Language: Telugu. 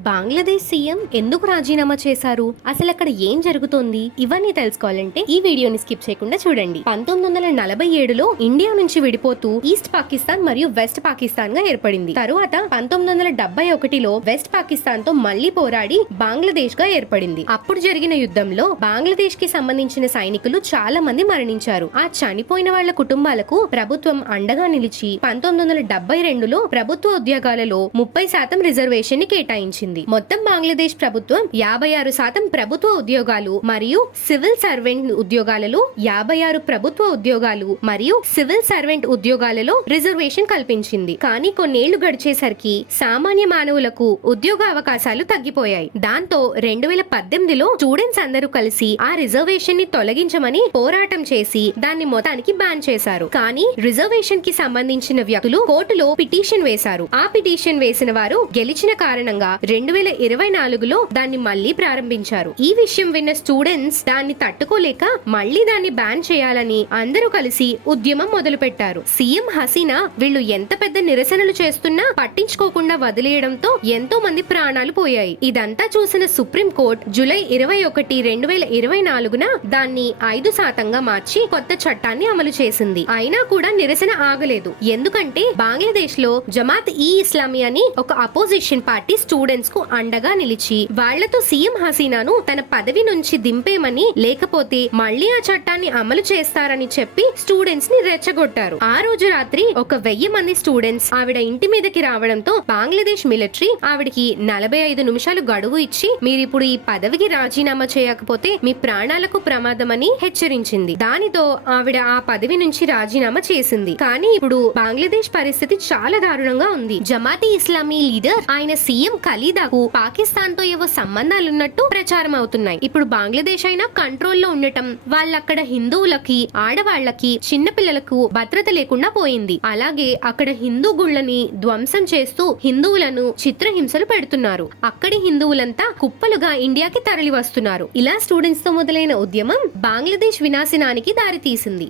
బంగ్లాదేశ్ సీఎం ఎందుకు రాజీనామా చేశారు? అసలు అక్కడ ఏం జరుగుతోంది? ఇవన్నీ తెలుసుకోవాలంటే ఈ వీడియోని స్కిప్ చేయకుండా చూడండి. పంతొమ్మిది వందల నలభై ఏడులో ఇండియా నుంచి విడిపోతూ ఈస్ట్ పాకిస్తాన్ మరియు వెస్ట్ పాకిస్తాన్గా ఏర్పడింది. తరువాత పంతొమ్మిది వందల డెబ్బై ఒకటిలో వెస్ట్ పాకిస్తాన్తో మళ్ళీ పోరాడి బంగ్లాదేశ్గా ఏర్పడింది. అప్పుడు జరిగిన యుద్ధంలో బంగ్లాదేశ్కి సంబంధించిన సైనికులు చాలా మంది మరణించారు. ఆ చనిపోయిన వాళ్ళ కుటుంబాలకు ప్రభుత్వం అండగా నిలిచి పంతొమ్మిది వందల డెబ్బై రెండులో ప్రభుత్వ ఉద్యోగాలలో ముప్పై శాతం రిజర్వేషన్ని కేటాయించింది. మొత్తం బంగ్లాదేశ్ ప్రభుత్వం యాభై ఆరు శాతం ప్రభుత్వ ఉద్యోగాలు మరియు సివిల్ సర్వెంట్ ఉద్యోగాలలో యాభై ఆరు ప్రభుత్వ ఉద్యోగాలు మరియు సివిల్ సర్వెంట్ ఉద్యోగాలలో రిజర్వేషన్ కల్పించింది. కానీ కొన్నేళ్ళు గడిచేసరికి సామాన్య మానవులకు ఉద్యోగ అవకాశాలు తగ్గిపోయాయి. దాంతో రెండు వేల పద్దెనిమిదిలో స్టూడెంట్స్ అందరూ కలిసి ఆ రిజర్వేషన్ని తొలగించమని పోరాటం చేసి దాన్ని మొత్తానికి బ్యాన్ చేశారు. కానీ రిజర్వేషన్కి సంబంధించిన వ్యక్తులు కోర్టులో పిటిషన్ వేశారు. ఆ పిటిషన్ వేసిన వారు గెలిచిన కారణంగా రెండు వేల ఇరవై నాలుగులో దాన్ని మళ్ళీ ప్రారంభించారు. ఈ విషయం విన్న స్టూడెంట్స్ దాన్ని తట్టుకోలేక మళ్ళీ దాన్ని బ్యాన్ చేయాలని అందరూ కలిసి ఉద్యమం మొదలు పెట్టారు సీఎం హసీనా వీళ్ళు ఎంత పెద్ద నిరసనలు చేస్తున్నా పట్టించుకోకుండా వదిలేయడంతో ఎంతో మంది ప్రాణాలు పోయాయి. ఇదంతా చూసిన సుప్రీం కోర్టు జూలై ఇరవై ఒకటి రెండు వేల ఇరవై నాలుగున దాన్ని ఐదు శాతంగా మార్చి కొత్త చట్టాన్ని అమలు చేసింది. అయినా కూడా నిరసన ఆగలేదు. ఎందుకంటే బంగ్లాదేశ్లో జమాత్ ఈ ఇస్లామీ అని ఒక అపోజిషన్ పార్టీ స్టూడెంట్స్ కు అండగా నిలిచి వాళ్ళతో సీఎం హసీనాను తన పదవి నుంచి దింపేమని లేకపోతే మళ్ళీ ఆ చట్టాన్ని అమలు చేస్తారని చెప్పి స్టూడెంట్స్ని రెచ్చగొట్టారు. ఆ రోజు రాత్రి ఒక వెయ్యి మంది స్టూడెంట్స్ ఆవిడ ఇంటి మీదకి రావడంతో బంగ్లాదేశ్ మిలిటరీ ఆవిడకి నలభై ఐదు నిమిషాలు గడువు ఇచ్చి మీరిప్పుడు ఈ పదవికి రాజీనామా చేయకపోతే మీ ప్రాణాలకు ప్రమాదమని హెచ్చరించింది. దానితో ఆవిడ ఆ పదవి నుంచి రాజీనామా చేసింది. కానీ ఇప్పుడు బంగ్లాదేశ్ పరిస్థితి చాలా దారుణంగా ఉంది. జమాతి ఇస్లామీ లీడర్ ఆయన సీఎం ఖలీదాకు పాకిస్తాన్తో ఏవో సంబంధాలున్నట్టు ప్రచారం అవుతున్నాయి ఇప్పుడు బంగ్లాదేశ్ అయినా కంట్రోల్లో ఉండటం వాళ్ళక్కడ హిందువులకి ఆడవాళ్ళకి చిన్నపిల్లలకు భద్రత లేకుండా పోయింది. అలాగే అక్కడ హిందూ గుళ్ళని ధ్వంసం చేస్తూ హిందువులను చిత్రహింసలు పెడుతున్నారు. అక్కడి హిందువులంతా కుప్పలుగా ఇండియాకి తరలి వస్తున్నారు ఇలా స్టూడెంట్స్తో మొదలైన ఉద్యమం బంగ్లాదేశ్ వినాశనానికి దారితీసింది.